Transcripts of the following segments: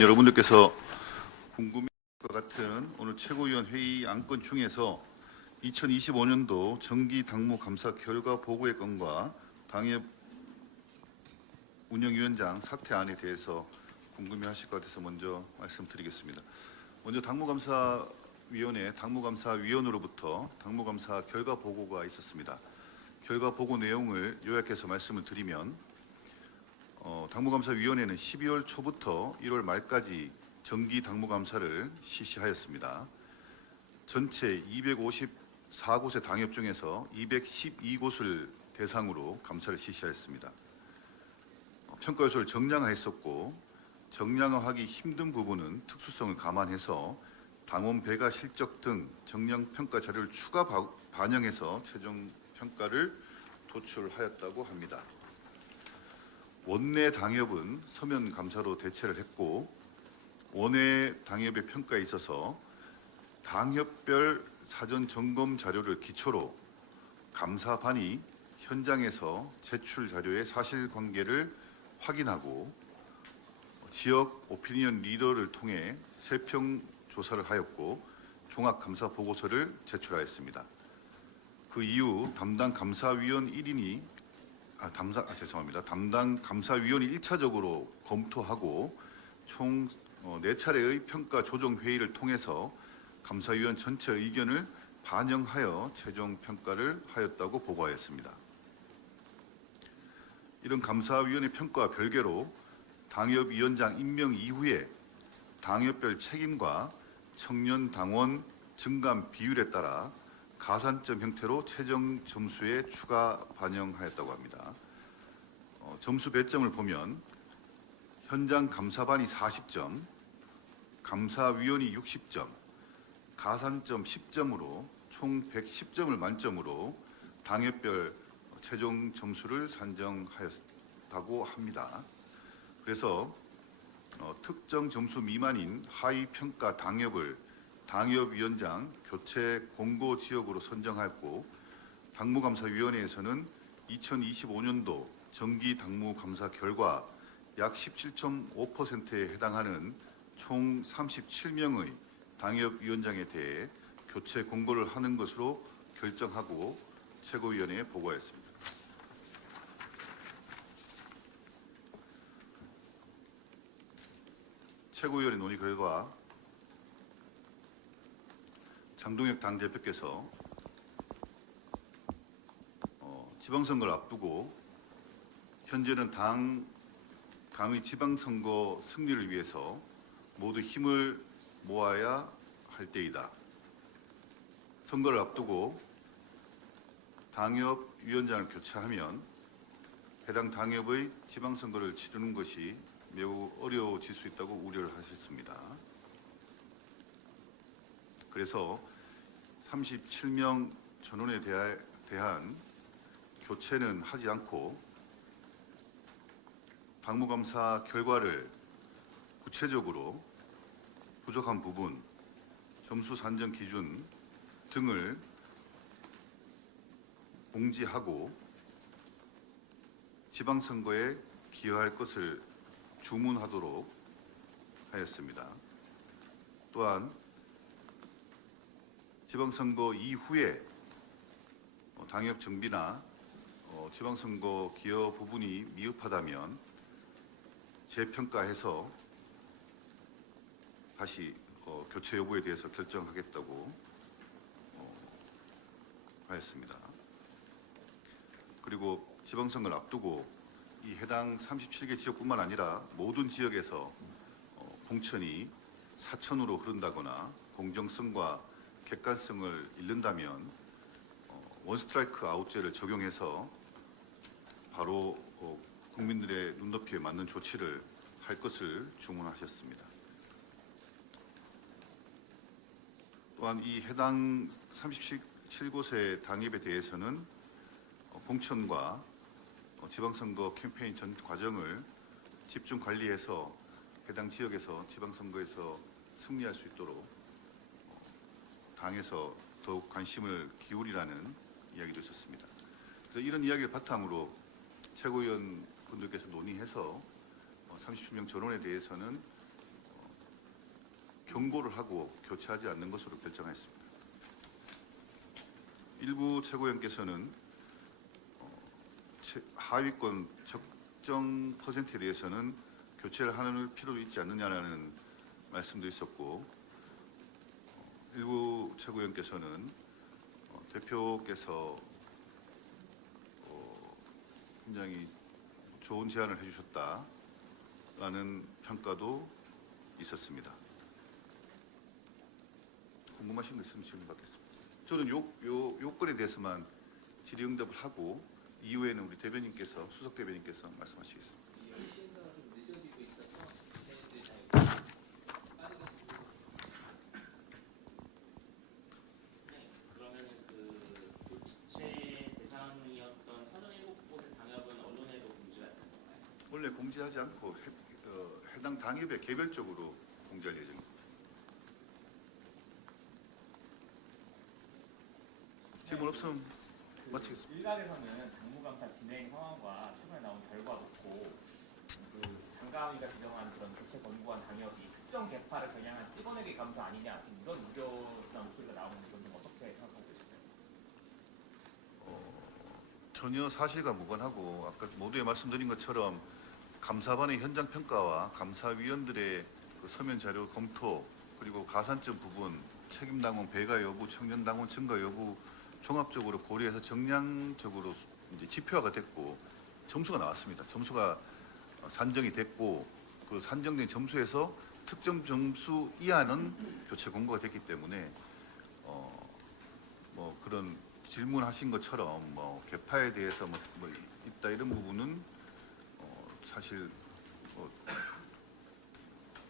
여러분들께서 궁금해 것 같은 오늘 최고위원 회의 안건 중에서 2025년도 정기 당무 감사 결과 보고의 건과 당협 운영위원장 사퇴안에 대해서 궁금해하실 것 같아서 먼저 말씀드리겠습니다. 먼저 당무감사위원회 당무감사위원으로부터 당무감사 결과 보고가 있었습니다. 결과 보고 내용을 요약해서 말씀을 드리면 어, 당무감사위원회는 12월 초부터 1월 말까지 정기 당무감사를 실시하였습니다. 전체 254곳의 당협 중에서 212곳을 대상으로 감사를 실시하였습니다. 어, 평가 요소를 정량화했었고 정량화하기 힘든 부분은 특수성을 감안해서 당원 배가 실적 등 정량 평가 자료를 추가 바- 반영해서 최종 평가를 도출하였다고 합니다. 원내 당협은 서면 감사로 대체를 했고 원외 당협의 평가에 있어서 당협별 사전 점검 자료를 기초로 감사반이 현장에서 제출 자료의 사실관계를 확인하고 지역 오피니언 리더를 통해 세평 조사를 하였고 종합 감사 보고서를 제출하였습니다. 그 이후 담당 감사위원 1인이 아, 담당 아, 죄송합니다. 담당 감사위원이 1차적으로 검토하고 총 어, 4차례의 평가 조정 회의를 통해서 감사위원 전체 의견을 반영하여 최종 평가를 하였다고 보고하였습니다. 이런 감사위원회 평가와 별개로 당협위원장 임명 이후에 당협별 책임과 청년 당원 증감 비율에 따라 가산점 형태로 최종 점수에 추가 반영하였다고 합니다. 어, 점수 배점을 보면 현장 감사반이 40점, 감사위원이 60점, 가산점 10점으로 총 110점을 만점으로 당협별 최종 점수를 산정하였다고 합니다. 그래서 어, 특정 점수 미만인 하위 평가 당협을 당협위원장 교체 공고 지역으로 선정하였고 당무감사위원회에서는 2025년도 정기 당무감사 결과 약 17.5%에 해당하는 총 37명의 당협위원장에 대해 교체 공고를 하는 것으로 결정하고 최고위원회에 보고하였습니다. 최고위원회 논의 결과 장동혁 당대표께서 어, 지방선거를 앞두고 현재는 당 당의 지방선거 승리를 위해서 모두 힘을 모아야 할 때이다. 선거를 앞두고 당협 위원장을 교체하면 해당 당협의 지방선거를 치르는 것이 매우 어려워질 수 있다고 우려를 하셨습니다. 그래서 37명 전원에 대한 교체는 하지 않고 당무감사 결과를 구체적으로 부족한 부분, 점수 산정 기준 등을 공지하고 지방선거에 기여할 것을 주문하도록 하였습니다. 또한 지방선거 이후에 어, 당협 정비나 어, 지방선거 기여 부분이 미흡하다면 재평가해서 다시 어, 교체 여부에 대해서 결정하겠다고 어, 하였습니다. 그리고 지방선거를 앞두고 이 해당 37개 지역뿐만 아니라 모든 지역에서 어, 공천이 사천으로 흐른다거나 공정성과 객관성을 잃는다면 어, 원스트라이크 아웃제를 적용해서 바로 어, 국민들의 눈높이에 맞는 조치를 할 것을 주문하셨습니다. 또한 이 해당 37곳의 당협에 대해서는 어, 공천과 어, 지방선거 캠페인 전 과정을 집중 관리해서 해당 지역에서 지방선거에서 승리할 수 있도록 어, 당에서 더욱 관심을 기울이라는 이야기도 있었습니다. 그래서 이런 이야기를 바탕으로 최고위원 분들께서 논의해서 어, 37명 전원에 대해서는 경고를 하고 교체하지 않는 것으로 결정했습니다. 일부 최고위원께서는 어, 최- 하위권 적정 퍼센트에 대해서는 교체를 하는 필요도 있지 않느냐라는 말씀도 있었고 어, 일부 최고위원께서는 어, 대표께서 어, 굉장히 좋은 제안을 해주셨다라는 평가도 있었습니다. 궁금하신 거 있으면 질문 받겠습니다. 저는 요, 요 요건에 대해서만 질의응답을 하고 이후에는 우리 대변인께서 수석 대변인께서 말씀하시겠습니다. 이 시행사가 좀 늦어지고 있어서 기자님들이 잘 빠르게 네, 그러면은 그 교체 대상이었던 37곳의 당협은 언론에도 공지가 된 건가요? 원래 공지하지 않고 해, 어, 해당 당협에 개별적으로 공지할 예정입니다. 질문 없으면 마치겠습니다. 일각에서는 당무감사 진행 상황과 최근에 나온 결과 놓고 그 당감위가 지정한 그런 교체 권고한 당협이 특정 개파를 겨냥한 찍어내기 감사 아니냐 지금 이런 우려나 목소리가 나오는데 이건 좀 어떻게 생각하고 계시나요? 전혀 사실과 무관하고 아까 모두에 말씀드린 것처럼 감사반의 현장 평가와 감사위원들의 그 서면 자료 검토 그리고 가산점 부분 책임 당원 배가 여부 청년 당원 증가 여부 종합적으로 고려해서 정량적으로 이제 지표화가 됐고 점수가 나왔습니다. 점수가 어, 산정이 됐고 그 산정된 점수에서 특정 점수 이하는 교체 공고가 됐기 때문에 어, 뭐 그런 질문하신 것처럼 뭐 개파에 대해서 뭐, 뭐 있다 이런 부분은 어, 사실 뭐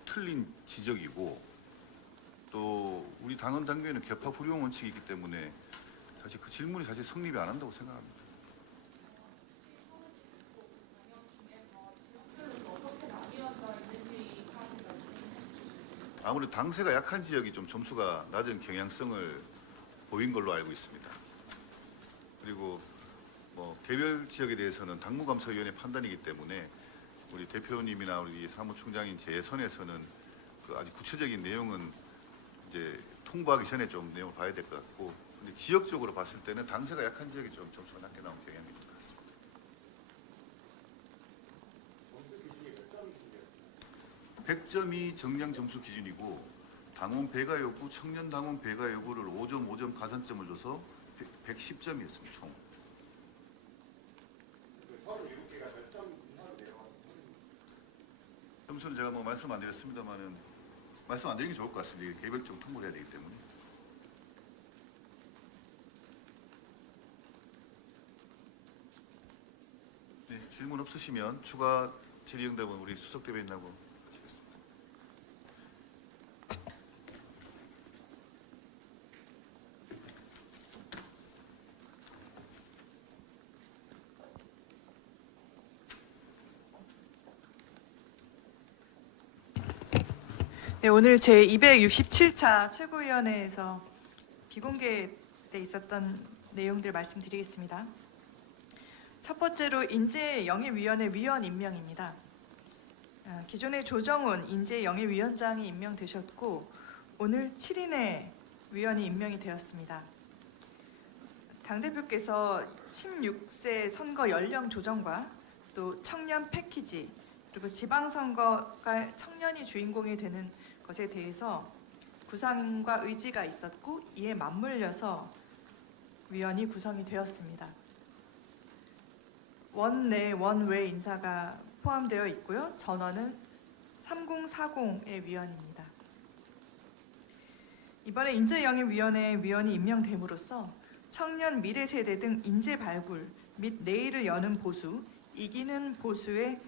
틀린 지적이고 또 우리 당헌 당규에는 개파 불용 원칙이 있기 때문에 사실 그 질문이 사실 성립이 안 한다고 생각합니다. 아무래도 당세가 약한 지역이 좀 점수가 낮은 경향성을 보인 걸로 알고 있습니다. 그리고 뭐 개별 지역에 대해서는 당무감사위원회 판단이기 때문에 우리 대표님이나 우리 사무총장인 제 선에서는 그 아주 구체적인 내용은 이제 통보하기 전에 좀 내용을 봐야 될 것 같고 근데 지역적으로 봤을 때는 당세가 약한 지역이 좀 점수가 낮게 나온 경향이 있는 것 같습니다. 100점이 정량 점수 기준이고 당원 배가 여부, 청년 당원 배가 여부를 5점, 5점 가산점을 줘서 100, 110점이었습니다. 총. 점수는 제가 뭐 말씀 안 드렸습니다만은 말씀 안 드리는 게 좋을 것 같습니다. 개별적으로 통보를 해야 되기 때문에. 네, 질문 없으시면 추가 질의 응답은 우리 수석 대변인하고 하시겠습니다. 네, 오늘 제 267차 최고위원회에서 비공개돼 있었던 내용들 말씀드리겠습니다. 첫 번째로 인재영입위원회 위원 임명입니다. 아, 기존에 조정훈 인재영입위원장이 임명되셨고 오늘 7인의 위원이 임명이 되었습니다. 당대표께서 16세 선거 연령 조정과 또 청년 패키지 그리고 지방선거가 청년이 주인공이 되는 것에 대해서 구상과 의지가 있었고 이에 맞물려서 위원이 구성이 되었습니다. 원내 원외 인사가 포함되어 있고요. 전원은 3040의 위원입니다. 이번에 인재영입위원회 위원이 임명됨으로써 청년 미래 세대 등 인재 발굴 및 내일을 여는 보수, 이기는 보수의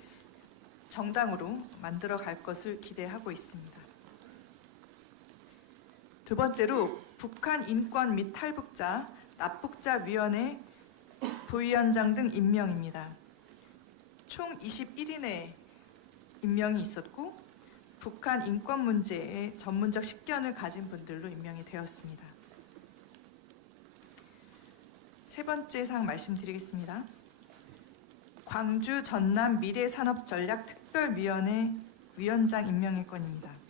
정당으로 만들어 갈 것을 기대하고 있습니다. 두 번째로 북한 인권 및 탈북자, 납북자 위원회 부위원장 등 임명입니다. 총 21인의 임명이 있었고 북한 인권 문제에 전문적 식견을 가진 분들로 임명이 되었습니다. 세 번째 사항 말씀드리겠습니다. 광주 전남 미래산업전략특별위원회 위원장 임명의 건입니다.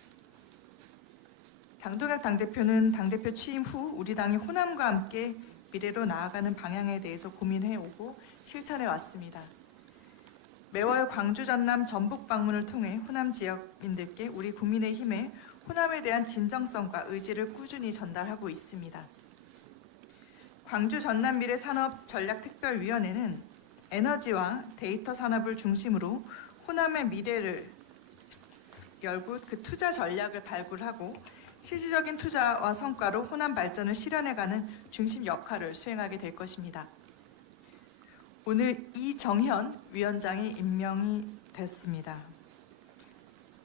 장동혁 당대표는 당대표 취임 후 우리 당이 호남과 함께 미래로 나아가는 방향에 대해서 고민해 오고 실천해 왔습니다. 매월 광주, 전남, 전북 방문을 통해 호남 지역민들께 우리 국민의힘의 호남에 대한 진정성과 의지를 꾸준히 전달하고 있습니다. 광주 전남 미래 산업 전략 특별위원회는 에너지와 데이터 산업을 중심으로 호남의 미래를 열고 그 투자 전략을 발굴하고 실질적인 투자와 성과로 호남 발전을 실현해가는 중심 역할을 수행하게 될 것입니다. 오늘 이정현 위원장이 임명이 됐습니다.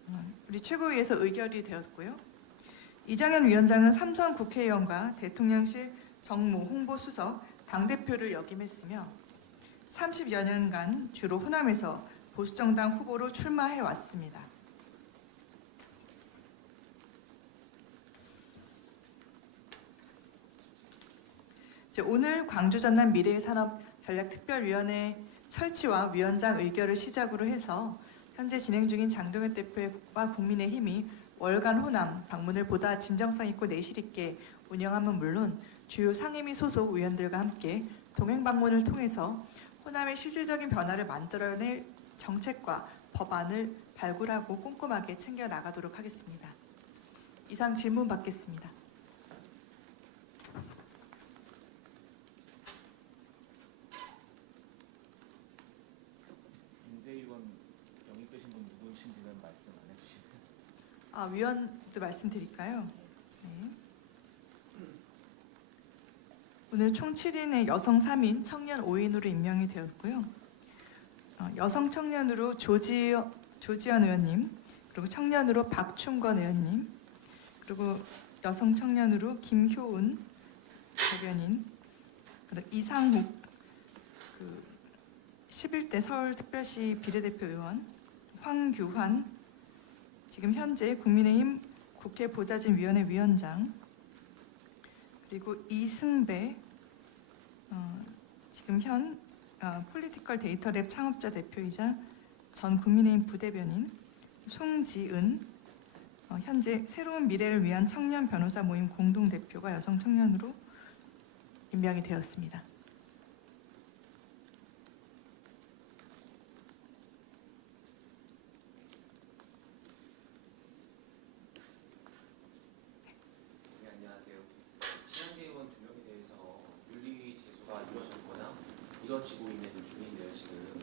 음, 우리 최고위에서 의결이 되었고요. 이정현 위원장은 삼선 국회의원과 대통령실 정무 홍보수석 당대표를 역임했으며 30여 년간 주로 호남에서 보수정당 후보로 출마해 왔습니다. 오늘 광주 전남 미래산업 전략특별위원회 설치와 위원장 의결을 시작으로 해서 현재 진행 중인 장동현 대표와 국민의힘이 월간 호남 방문을 보다 진정성 있고 내실 있게 운영함은 물론 주요 상임위 소속 의원들과 함께 동행 방문을 통해서 호남의 실질적인 변화를 만들어낼 정책과 법안을 발굴하고 꼼꼼하게 챙겨 나가도록 하겠습니다. 이상 질문 받겠습니다. 문재의원 영입되신 분 누구신지는 말씀 안 해주시나요? 아 위원도 말씀드릴까요? 네. 오늘 총 7인의 여성 3인, 청년 5인으로 임명이 되었고요. 어, 여성 청년으로 조지, 조지현 의원님, 그리고 청년으로 박충건 의원님, 그리고 여성 청년으로 김효은 대변인, 그리고 이상욱 그 11대 서울특별시 비례대표 의원, 황규환 지금 현재 국민의힘 국회 보좌진위원회 위원장 그리고 이승배 어, 지금 현 어, 폴리티컬 데이터랩 창업자 대표이자 전 국민의힘 부대변인 송지은 어, 현재 새로운 미래를 위한 청년 변호사 모임 공동 대표가 여성 청년으로 임명이 되었습니다. 네, 안녕하세요. 친한계 의원 두 명에 대해서 윤리 제소가 이루어졌거나 이루어지고 있는 중인데요, 지금.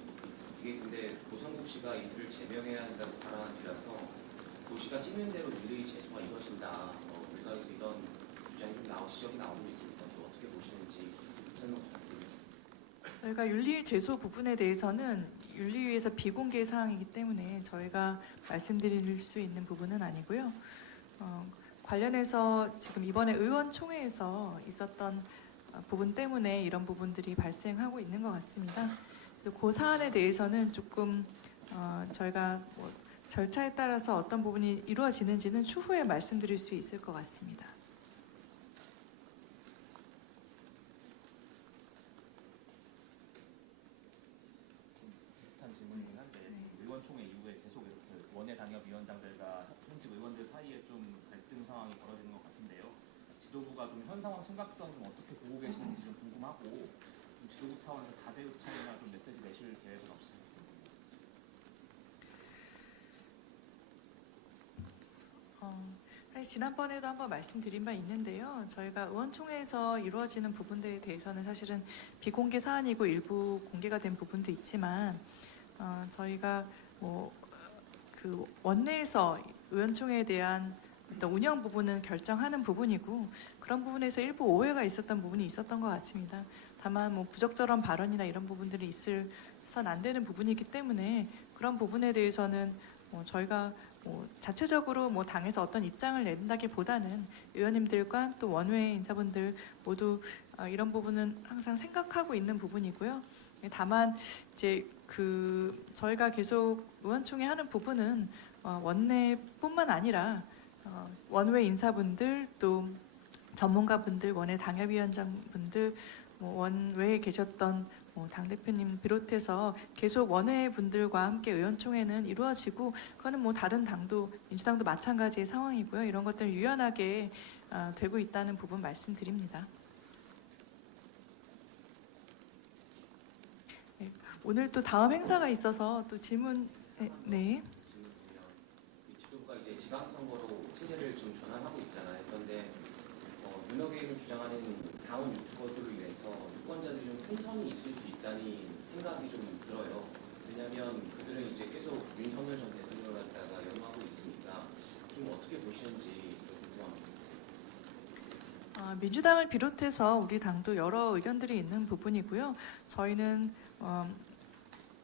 이게 근데 고성국 씨가 이들을 제명해야 한다고 발언한 뒤라서 도시가 찍는 대로 윤리 제소가 이루어진다. 어, 국가에서 이런 주장이 좀 나오, 지적이 나오고 있습니다. 좀 어떻게 보시는지 설명 부탁드리겠습니다. 저희가 윤리 제소 부분에 대해서는 윤리위에서 비공개 사항이기 때문에 저희가 말씀드릴 수 있는 부분은 아니고요. 어, 관련해서 지금 이번에 의원총회에서 있었던 어, 부분 때문에 이런 부분들이 발생하고 있는 것 같습니다. 그 사안에 대해서는 조금 어, 저희가 뭐 절차에 따라서 어떤 부분이 이루어지는지는 추후에 말씀드릴 수 있을 것 같습니다. 비슷한 질문이긴 한데 지금 의원총회 이후에 계속 이렇게 원외 당협 위원장들과 현직 의원들 사이에 좀 갈등 상황이 벌어지는 것 같은데요. 지도부가 좀 현 상황 심각성 좀 어떻게 보고 계시는지 좀 궁금하고 좀 지도부 차원에서 자제 요청이나 좀 메시지 내실 계획은 없으신지 어, 사실 지난번에도 한번 말씀드린 바 있는데요. 저희가 의원총회에서 이루어지는 부분들에 대해서는 사실은 비공개 사안이고 일부 공개가 된 부분도 있지만 어, 저희가 뭐 그 원내에서 의원총회에 대한 어떤 운영 부분은 결정하는 부분이고 그런 부분에서 일부 오해가 있었던 부분이 있었던 것 같습니다. 다만 뭐 부적절한 발언이나 이런 부분들이 있을 선 안 되는 부분이기 때문에 그런 부분에 대해서는 뭐 저희가 뭐 자체적으로 뭐 당에서 어떤 입장을 낸다기보다는 의원님들과 또 원외 인사분들 모두 어, 이런 부분은 항상 생각하고 있는 부분이고요. 예, 다만 이제 그 저희가 계속 의원총회 하는 부분은 어, 원내뿐만 아니라 어, 원외 인사분들 또 전문가분들 원외 당협위원장분들 뭐 원외에 계셨던 어, 당 대표님 비롯해서 계속 원외 분들과 함께 의원총회는 이루어지고 그거는 뭐 다른 당도 민주당도 마찬가지의 상황이고요. 이런 것들 유연하게 아, 되고 있다는 부분 말씀드립니다. 네, 오늘 또 다음 행사가 있어서 또 질문 네. 네. 지도부가 이제 지방선거로 체제를 좀 전환하고 있잖아요. 그런데 어, 윤호개를 주장하는 다운 유튜버들 유권자들이 좀 혼선이 있을 수 있다는 생각이 좀 들어요. 왜냐하면 그들은 이제 계속 윤석열 전 대통령을 갖다가 연호하고 있으니까 좀 어떻게 보시는지 좀 궁금합니다. 아, 민주당을 비롯해서 우리 당도 여러 의견들이 있는 부분이고요. 저희는 어,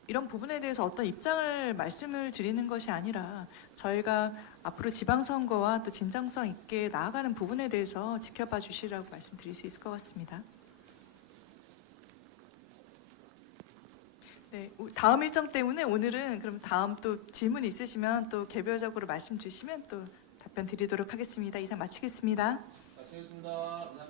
이런 부분에 대해서 어떤 입장을 말씀을 드리는 것이 아니라 저희가 앞으로 지방선거와 또 진정성 있게 나아가는 부분에 대해서 지켜봐 주시라고 말씀드릴 수 있을 것 같습니다. 네, 오- 다음 일정 때문에 오늘은 그럼 다음 또 질문 있으시면 또 개별적으로 말씀 주시면 또 답변 드리도록 하겠습니다. 이상 마치겠습니다. 감사합니다.